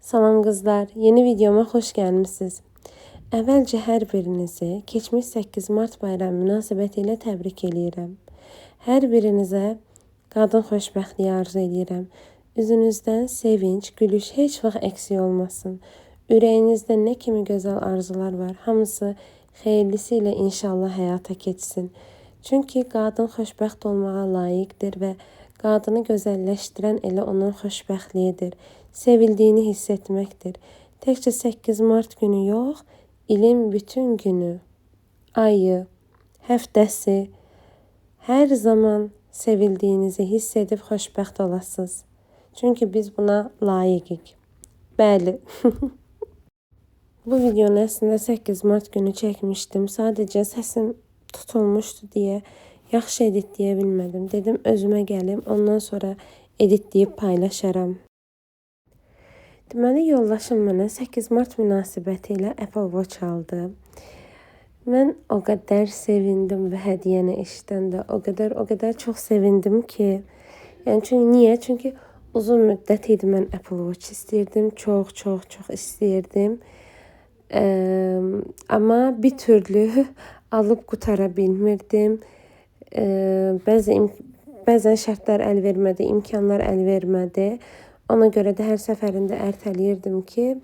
Salam qızlar, yeni videoma xoş gəlmisiniz. Əvvəlcə hər birinizi keçmiş 8 Mart bayramı münasibətilə təbrik eləyirəm. Hər birinizə qadın xoşbəxtliyi arzu edirəm. Üzünüzdən sevinç, gülüş heç vaxt əksik olmasın. Ürəyinizdə nə kimi gözəl arzular var, hamısı xeyirlisi ilə inşallah həyata keçsin. Çünki qadın xoşbəxt olmağa layiqdir və qadını gözəlləşdirən elə onun xoşbəxtliyidir. Sevildiyini hiss etməkdir. Təkcə 8 Mart günü yox, ilin bütün günü, ayı, həftəsi, hər zaman sevildiyinizi hiss edib xoşbəxt olasınız. Çünki biz buna layiqik. Bəli. Bu videonu əslində 8 Mart günü çəkmişdim. Sadəcə səsim tutulmuşdu deyə yaxşı editləyə bilmədim. Dedim özümə gəlim, ondan sonra editləyib paylaşaram. Deməli, yoldaşım mənə 8 Mart münasibəti ilə Apple Watch aldı. Mən o qədər sevindim və hədiyyəni eşidəndə o qədər çox sevindim ki, niyə? Çünki uzun müddət idi mən Apple Watch istəyirdim, çox istəyirdim. Amma bir türlü alıb qutara bilmirdim. Bəzən şərtlər əl vermədi, imkanlar əl vermədi. Ona görə də hər səfərində ərtəliyirdim ki,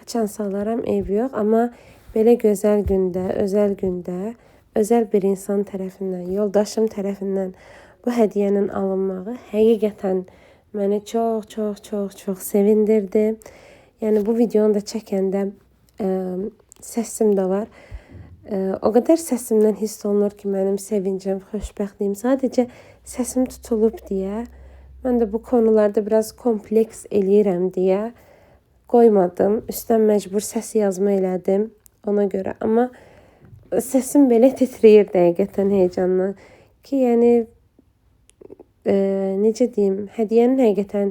haçansa alaram, eybi yox. Amma belə gözəl gündə, özəl bir insan tərəfindən, yoldaşım tərəfindən bu hədiyyənin alınmağı həqiqətən məni çox sevindirdi. Yəni bu videonu da çəkəndə səsim də var. O qədər səsimdən hiss olunur ki, mənim sevincim, xoşbəxtliyim sadəcə səsim tutulub deyə. Mən də bu konularda biraz kompleks eləyirəm deyə qoymadım. Üstdən məcbur səs yazma elədim ona görə. Amma səsim belə titrəyir dəqiqətən heyecanla ki, necə deyim, hədiyyənin həqiqətən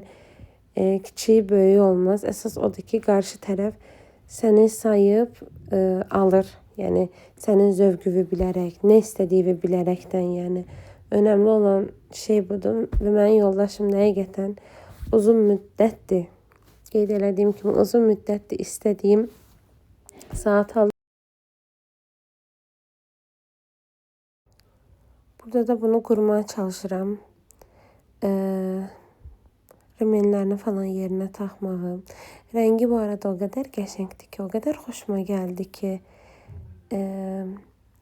kiçiyi, böyüyü olmaz. Əsas odur ki, qarşı tərəf səni sayıb alır. Yəni sənin zövqünü bilərək, nə istədiyini bilərəkdən, önəmli olan şey budur və mənim yoldaşım həqiqətən uzun müddətdir, qeyd elədiyim kimi uzun müddətdir istədiyim saat aldı. Burada da bunu qurmaya çalışıram. Remenlərini falan yerinə taxmağım. Rəngi bu arada o qədər qəşəngdir ki, o qədər xoşuma gəldi ki,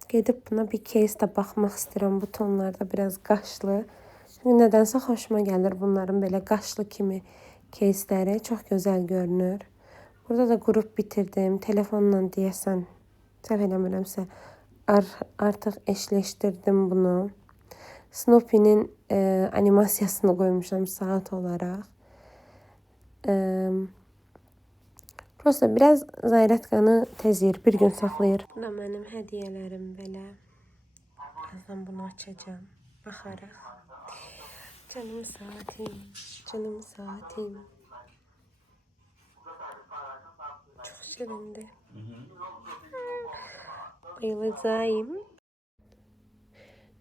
gedib buna bir case də baxmaq istəyirəm. Bu tonlarda biraz qaşlı. Çünki nədənsə xoşuma gəlir bunların belə qaşlı kimi caseləri. Çox gözəl görünür. Burada da qurub bitirdim. Telefonla deyəsən, səhv eləmirəmsə, artıq eşləşdirdim bunu. Snoopy'nin animasiyasını qoymuşam saat olaraq. Prosta biraz zayrətqanı tez yer, bir gün saxlayır. Bu da mənim hədiyyələrim belə. Birazdan bunu açacağım. Baxarıq. Canım saatim. Çox şirindi. Bayılacağım.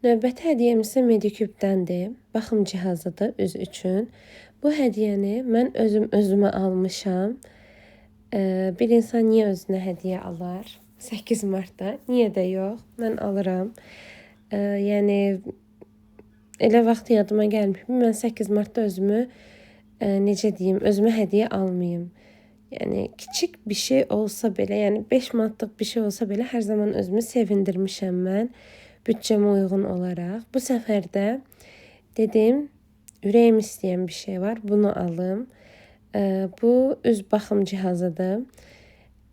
Növbəti hədiyyəm isə Medicube-dəndir. Baxım cihazıdır üz üçün. Bu hədiyyəni mən özümə almışam. Bir insan niyə özünə hədiyyə alar? 8 Martda. Niyə də yox? Mən alıram. Elə vaxt yadıma gəlmir. Mən 8 Martda özümə hədiyyə almayım. Kiçik bir şey olsa belə, 5 manatlıq bir şey olsa belə hər zaman özümü sevindirmişəm mən. Bütçəmə uyğun olaraq. Bu səfər də dedim, ürəyim istəyən bir şey var. Bunu alım. Bu üz baxım cihazıdır.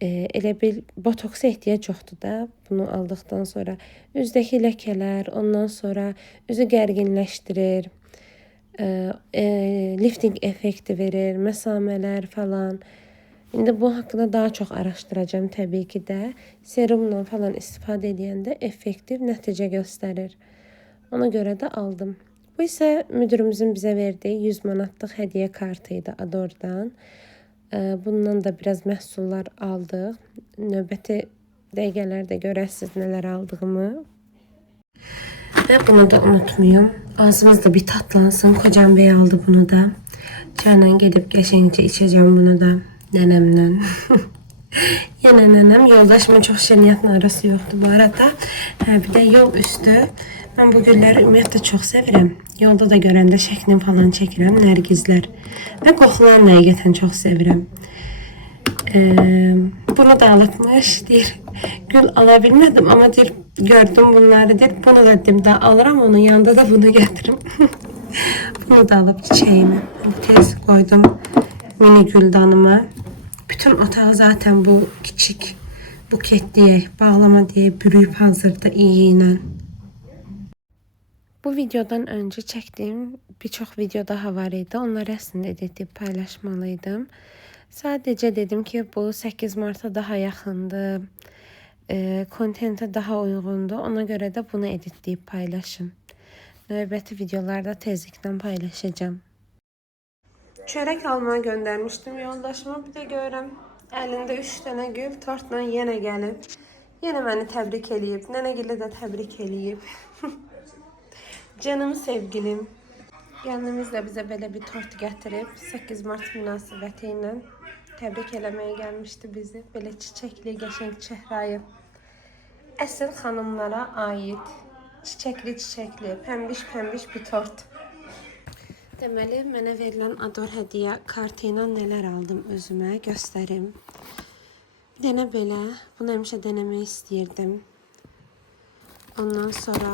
Elə bil botoksa ehtiyac yoxdur da bunu aldıqdan sonra. Üzdəki ləkələr, ondan sonra üzü gərginləşdirir. Lifting effekti verir, məsamələr falan. İndi bu haqqında daha çox araşdıracağım təbii ki də. Serumla falan istifadə edəndə effektiv nəticə göstərir. Ona görə də aldım. Bu isə müdürümüzün bizə verdiyi 100 manatlıq hədiyyə kartı idi Ador'dan. Bundan da biraz məhsullar aldıq. Növbəti dəqiqələrdə görəsiniz nələr aldığımı. Və bunu da unutmayım. Ağzımız da bir tatlansın. Kocam bəy aldı bunu da. Çayla gedib qəşəngcə içəcəm bunu da. nənəmdən. Yenə nənəm, yoldaşımın çox şirniyyatla arası yoxdur bu arada. Bir də yol üstü. Mən bu gülləri ümumiyyətlə çox sevirəm. Yolda da görəndə şəklini falan çəkirəm, nərgizlər. Və qoxularını həqiqətən çox sevirəm. Bunu da alıtmış, deyir, gül ala bilmədim, amma deyir, gördüm bunları, deyir, bunu da dedim, da alıram, onun yanında da bunu gətiririm. Bunu da alıb çiçəyimi tez qoydum mini güldanıma. Bütün otağı zaten bu küçük buket diye, bağlama diye bürüyüp hazırda iyi. Bu videodan önce çektiğim birçok video daha var idi. Onları aslında editip paylaşmalıydım. Sadece dedim ki bu 8 Mart'a daha yaxındı. Kontente daha uygundu. Ona göre de bunu editleyip paylaşım. Növbəti videolarda tezliklə paylaşacağım. Çörək almaya göndermiştim yoldaşıma. Bir de görürəm əlində 3 dənə gül tortla yenə gəlib. Yenə məni təbrik eləyib. Nənəgili də təbrik eləyib. Canım sevgilim. Gəlinimiz də bizə belə bir tort gətirib. 8 Mart münasibəti ilə təbrik eləməyə gəlmişdi bizi. Belə çiçəkli, qəşəng çəhrayı. Əsl xanımlara aid çiçəkli, pəmbiş bir tort. Deməli, mənə verilən Ador hədiyyə kartı ilə nələr aldım özümə göstərim. Bir dənə belə, bunu həmişə denəmək istəyirdim. Ondan sonra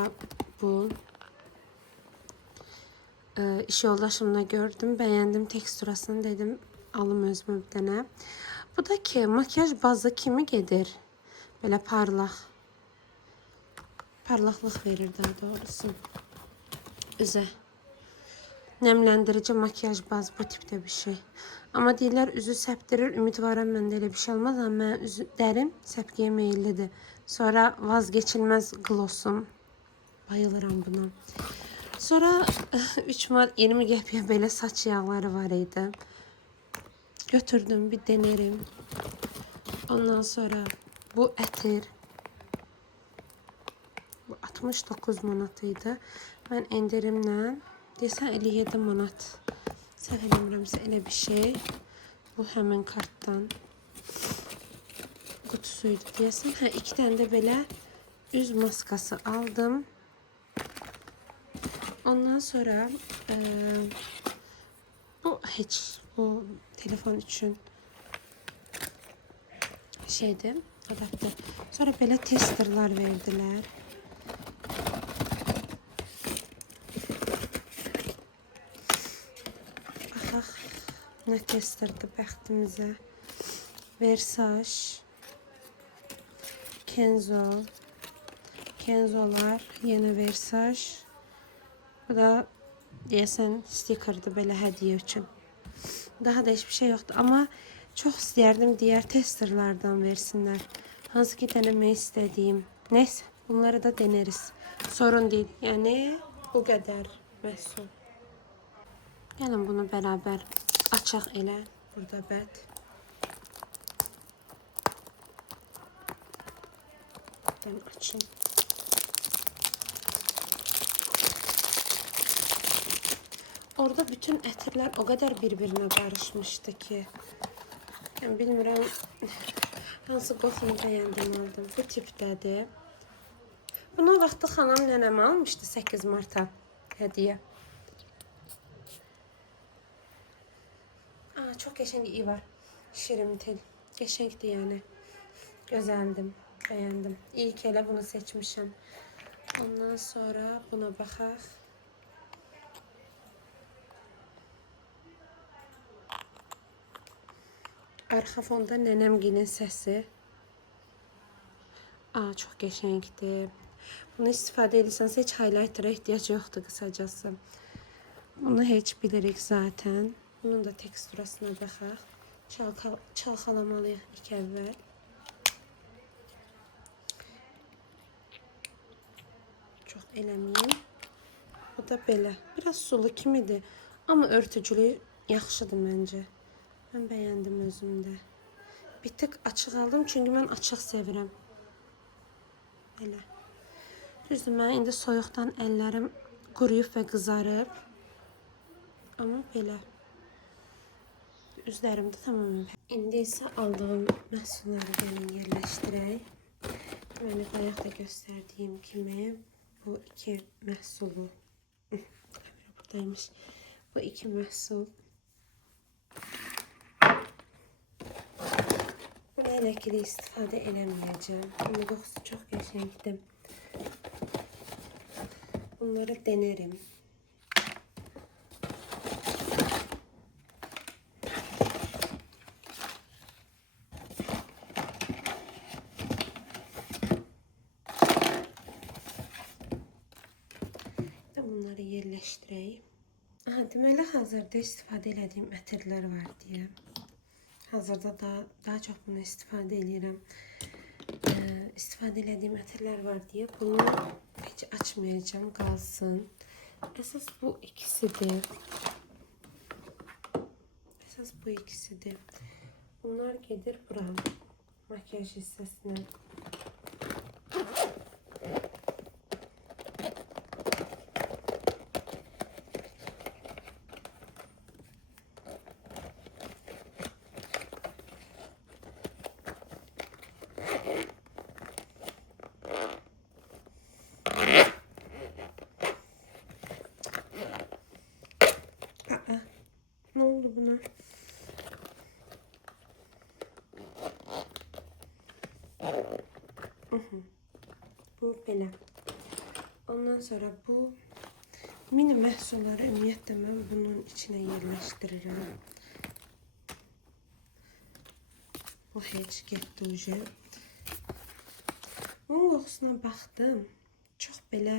bu iş yoldaşımla gördüm, bəyəndim teksturasını, dedim alım özümə bir dənə. Bu da ki, makyaj bazı kimi gedir. Belə parlaqlıq verir daha doğrusu üzə. Nemlendirici makyaj baz bu tipte bir şey. Ama deyirlər üzü səptirir. Ümidvaram məndə elə bir şey olmaz. Amma mən dərim səpkiyə meyillidir. Sonra vazgeçilməz glossum. Bayılıram buna. Sonra 3 Mart 20 qəpiyə belə saç yağları var idi. Götürdüm bir denerim. Ondan sonra bu ətir. Bu 69 manat idi. Mən endirimlə deyəsən 57 manat. Səhv eləmirəmsə elə bir şey. Bu həmin kartdan qutusuydu deyəsən. 2 dənə də belə üz maskası aldım. Ondan sonra bu telefon üçün şeydi, adaptör. Sonra belə testerlar verdilər. Nə testerdi bəxtimizə. Versace, Kenzolar, yenə Versace. Bu da deyəsən stikerdi belə hədiyyə üçün. Daha da hiçbir şey yoktu ama çok istəyərdim diğer testerlardan versinler. Hansı ki denemək istədiyim. Neyse, bunları da deneriz. Sorun değil. Yani bu qədər məhsul. Gəlin bunu beraber açaq elə. Burada bət. Ben açayım. Orada bütün ətirlər o kadar birbirine karışmıştı ki. Ben bilmirəm hansı qoxunu bəyəndim aldım. Bu tipdədir. Bunu vaxtı xanam nənəm almışdı 8 Mart'a hədiyyə. Çok qəşəng iyi var. Şirintil. Qəşəngdir yani. Gözəldim. Beğendim. İyi ki elə bunu seçmişim. Ondan sonra buna baxaq. Arxa fonda nənəmgilin səsi. Çox qəşəngdir. Bunu istifadə edirsənsə heç highlighter'a ehtiyac yoxdur qısacası. Bunu heç bilirik zaten. Bunun da teksturasına baxaq. Çalxalamalıyıq ilk əvvəl. Çox eləməyim. Bu da belə. Biraz sulu kimidir. Amma örtücülüyü yaxşıdır məncə. Mən bəyəndim özümdə. Bir tık açıq aldım çünkü mən açıq sevirəm. Belə. Düzdür, mən indi soyuqdan əllərim quruyub və qızarıb. Amma belə. Üzlərimdə tamamən İndi isə aldığım məhsulları gəlin yerləşdirək. Deməli, bayaq da göstərdiyim kimi bu iki məhsulu, kamera buradaymış, bu iki məhsul buraya ləkili istifadə eləməyəcəm. Bunun qoxusu çox qəşəngdir. Bunları denerim. Bunları yerləşdirək. Aha, deməli hazırda istifadə etdiyim ətirlər var deyə. Hazırda daha çox bunu istifadə edirəm. İstifadə etdiyim ətirlər var deyə bunu heç açmayacağım, qalsın. Əsas bu ikisidir. Bunlar gedir bura, makyaj hissəsinə. Ne oldu buna? Bu belə. Ondan sonra bu mini məhsulları ümumiyyətlə mən bunun içine yerləşdirirəm. Bu heç getdi ucu. Onun qoxusuna baxdım. Çox belə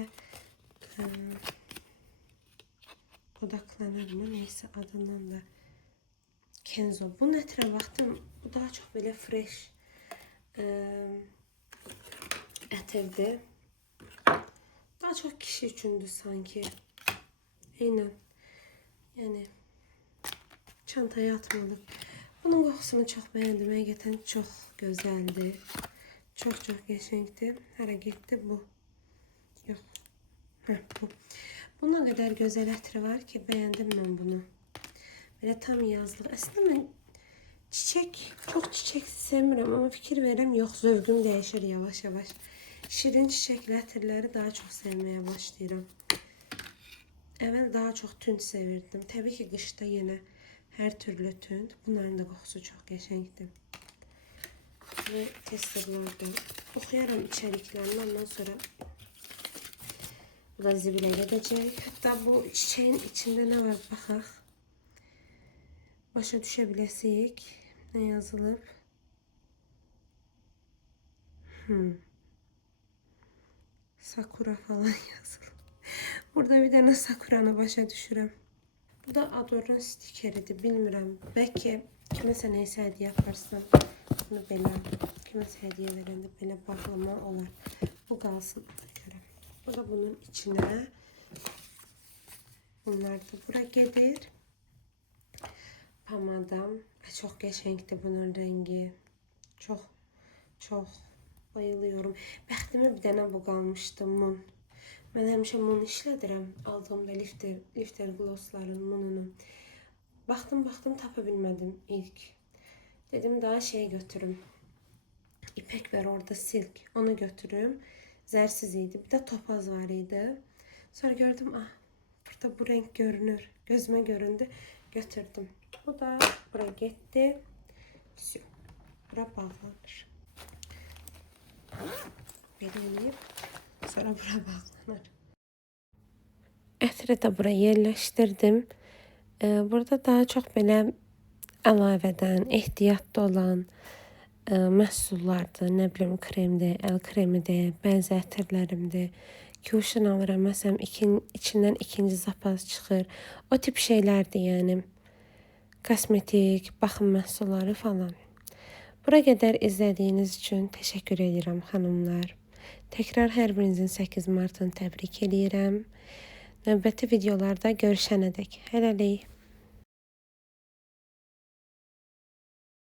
odaklanırım. Neyse adından da Kenzo. Bunun ətrə baxdım. Bu daha çox belə fresh ətirdir. Daha çox kişi üçündür sanki. Eynən. Yəni çantaya atmalıq. Bunun qoxusunu çox bəyəndim. Həqiqətən çox gözəldir. Çox qəşəngdir. Hara getdi bu? Yox. Bu. Buna qədər gözəl ətri var ki, bəyəndim mən bunu. Belə tam yazlıq. Əslində mən çox çiçək sevmirəm, amma fikir verirəm, yox, zövqüm dəyişir yavaş-yavaş. Şirin çiçəkli ətirləri daha çox sevməyə başlayıram. Əvvəl daha çox tünd sevirdim. Təbii ki, qışda yenə hər türlü tünd. Bunların da qoxusu çox qəşəngdir. Və testerlərdən oxuyaram içəriklərini, ondan sonra bu da zibilə gedəcək. Hətta bu çiçəyin içində nə var baxaq. Başa düşə biləsik. Nə yazılıb? Sakura falan yazılıb. Burada bir dənə sakuranı başa düşürəm. Bu da Ador'un stikeridir. Bilmirəm. Bəlkə kiməsə neysə hədiyyə yaparsam bunu belə, kiməsə hədiyyə verəndə belə bağlama olar. Bu qalsın ona görə. Bu da bunun içine. Bunlar da bura gedir. Pamadam. Çox qəşəngdir bunun rəngi. Çox bayılıyorum. Bəxtimə bir dənə bu qalmışdı, mun. Mən həmişə mun işlədirəm. Aldığımda lifter glossların mununu. Baxdım, tapa bilmədim ilk. Dedim daha şey götürüm. İpek var orada, silk. Onu götürüm. Zərsiz idi. Bir də topaz var idi. Sonra gördüm, burada bu renk görünür. Gözüme göründü. Götürdüm. Bu da bura getdi. Bura bağlanır. Belə eləyib. Sonra bura bağlanır. Ətri də bura yerləşdirdim. Burada daha çox belə əlavədən ehtiyatlı olan məhsullardır. Nə bilim, kremdir, əl kremidir, bəzi ətirlərimdir. Kuşun alıram, məsələn, içindən ikinci zapaz çıxır. O tip şeylərdir, yəni. Kosmetik, baxım məhsulları falan. Bura qədər izlədiyiniz üçün təşəkkür edirəm, xanımlar. Təkrar hər birinizin 8 martını təbrik edirəm. Növbəti videolarda görüşənədək. Hələlik.